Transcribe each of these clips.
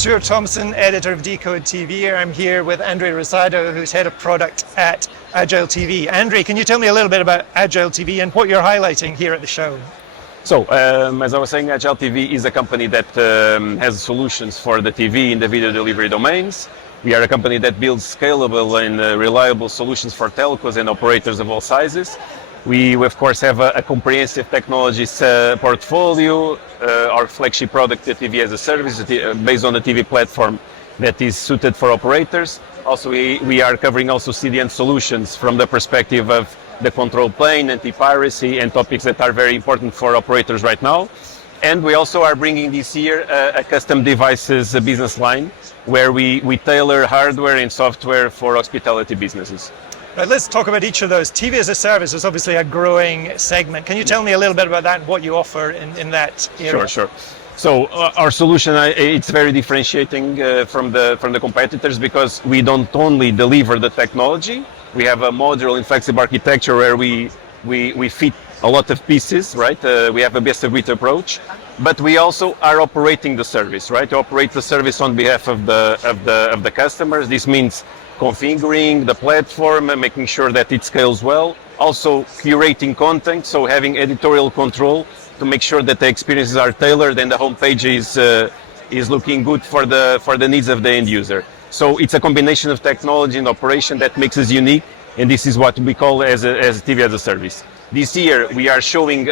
Stuart Thomson, editor of decodeTV. I'm here with André Rosado, who's head of product at AgileTV. André, can you tell me a little bit about AgileTV and what you're highlighting here at the show? So, as I was saying, AgileTV is a company that has solutions for the TV in the video delivery domains. We are a company that builds scalable and reliable solutions for telcos and operators of all sizes. We of course have a comprehensive technologies portfolio. Our flagship product, the TV as a service, based on the TV platform that is suited for operators. Also, we are covering also CDN solutions from the perspective of the control plane, anti-piracy, and topics that are very important for operators right now. And we also are bringing this year a custom devices business line where we tailor hardware and software for hospitality businesses. Right, let's talk about each of those. TV as a service is obviously a growing segment. Can you tell me a little bit about that and what you offer in that area? Sure. So our solution, it's very differentiating from the competitors because we don't only deliver the technology. We have a modular and flexible architecture where we fit a lot of pieces, right? We have a best-of-breed approach, but we also are operating the service, right? To operate the service on behalf of the customers. This means configuring the platform and making sure that it scales well. Also curating content, so having editorial control to make sure that the experiences are tailored and the homepage is looking good for the needs of the end user. So it's a combination of technology and operation that makes us unique, and this is what we call as TV as a service. This year we are showing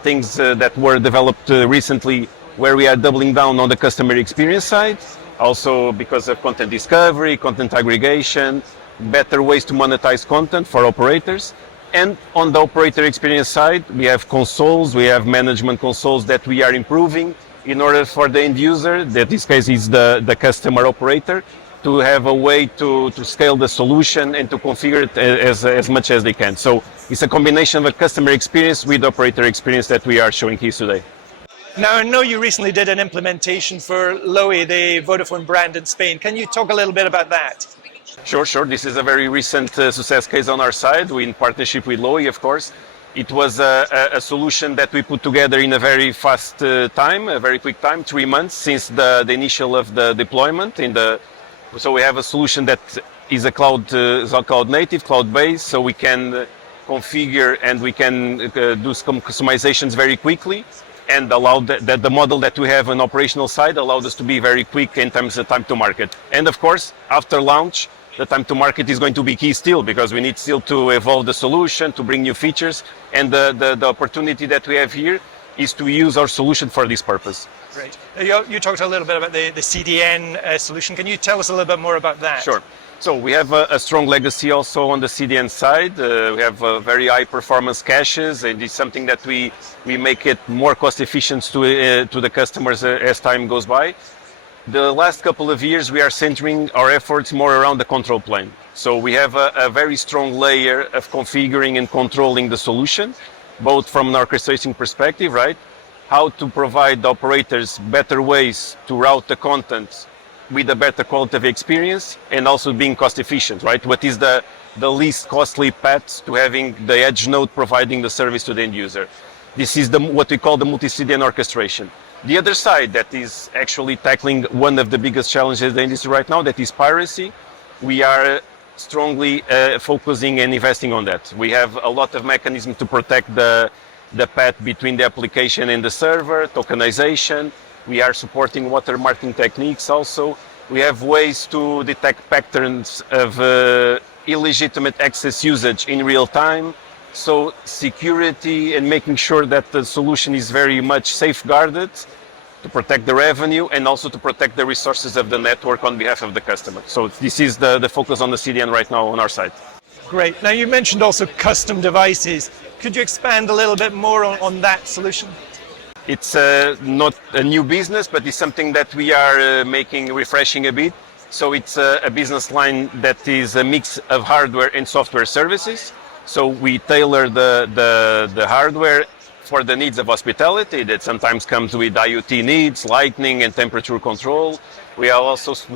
things that were developed recently where we are doubling down on the customer experience side, also because of content discovery, content aggregation, better ways to monetize content for operators. And on the operator experience side, we have consoles, we have management consoles that we are improving in order for the end user, that in this case is the customer operator, to have a way to scale the solution and to configure it as much as they can. So it's a combination of a customer experience with operator experience that we are showing here today. Now, I know you recently did an implementation for Lowy, the Vodafone brand in Spain. Can you talk a little bit about that? Sure. This is a very recent success case on our side, in partnership with Lowy, of course. It was a solution that we put together in a very fast time, a very quick time, 3 months since the initial of the deployment. So we have a solution that is a cloud native, cloud-based, so we can configure and we can do some customizations very quickly, and allow that the model that we have on operational side allowed us to be very quick in terms of time to market. And of course, after launch, the time to market is going to be key still, because we need still to evolve the solution, to bring new features, and the opportunity that we have here is to use our solution for this purpose. Great. You talked a little bit about the CDN solution. Can you tell us a little bit more about that? Sure. So we have a strong legacy also on the CDN side. We have very high performance caches, and it's something that we make it more cost efficient to the customers as time goes by. The last couple of years we are centering our efforts more around the control plane. So we have a very strong layer of configuring and controlling the solution, both from an orchestration perspective, right? How to provide the operators better ways to route the content with a better quality of experience, and also being cost efficient, right? What is the least costly path to having the edge node providing the service to the end user? This is what we call the multi-CDN orchestration. The other side that is actually tackling one of the biggest challenges in the industry right now, that is piracy. We are strongly focusing and investing on that. We have a lot of mechanisms to protect the path between the application and the server, tokenization. We are supporting watermarking techniques also. We have ways to detect patterns of illegitimate access usage in real time. So security and making sure that the solution is very much safeguarded to protect the revenue and also to protect the resources of the network on behalf of the customer. So this is the focus on the CDN right now on our side. Great. Now you mentioned also custom devices. Could you expand a little bit more on that solution? It's not a new business, but it's something that we are refreshing a bit. So it's a business line that is a mix of hardware and software services. So we tailor the hardware for the needs of hospitality that sometimes comes with IoT needs, lighting and temperature control. We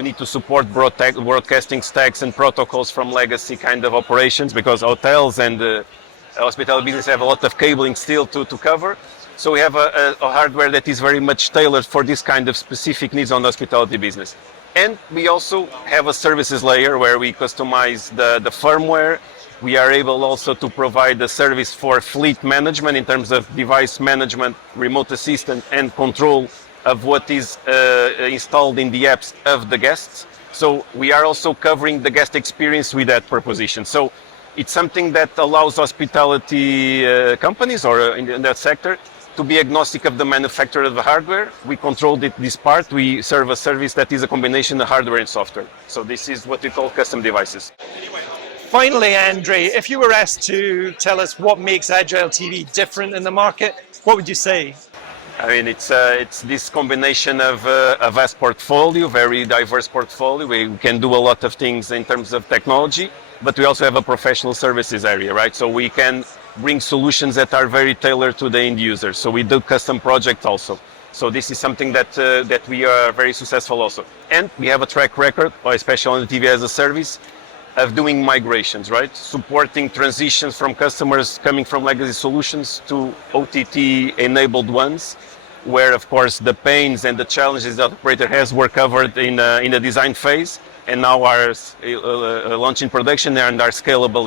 need to support broadcasting stacks and protocols from legacy kind of operations, because hotels and hospitality business have a lot of cabling still to cover. So we have a hardware that is very much tailored for this kind of specific needs on the hospitality business. And we also have a services layer where we customize the firmware. We are able also to provide a service for fleet management in terms of device management, remote assistant, and control of what is installed in the apps of the guests. So we are also covering the guest experience with that proposition. So it's something that allows hospitality companies or in that sector to be agnostic of the manufacturer of the hardware. We control this part. We serve a service that is a combination of hardware and software. So this is what we call custom devices. Finally, Andre, if you were asked to tell us what makes AgileTV different in the market, what would you say? I mean, it's this combination of a vast portfolio, very diverse portfolio. We can do a lot of things in terms of technology, but we also have a professional services area, right? So we can bring solutions that are very tailored to the end user. So we do custom projects also. So this is something that we are very successful also. And we have a track record, especially on the TV as a service, of doing migrations, right? Supporting transitions from customers coming from legacy solutions to OTT-enabled ones, where, of course, the pains and the challenges that the operator has were covered in the design phase, and now are launched in production and are scalable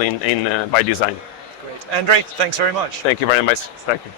by design. Great. Andre, thanks very much. Thank you very much. Thank you.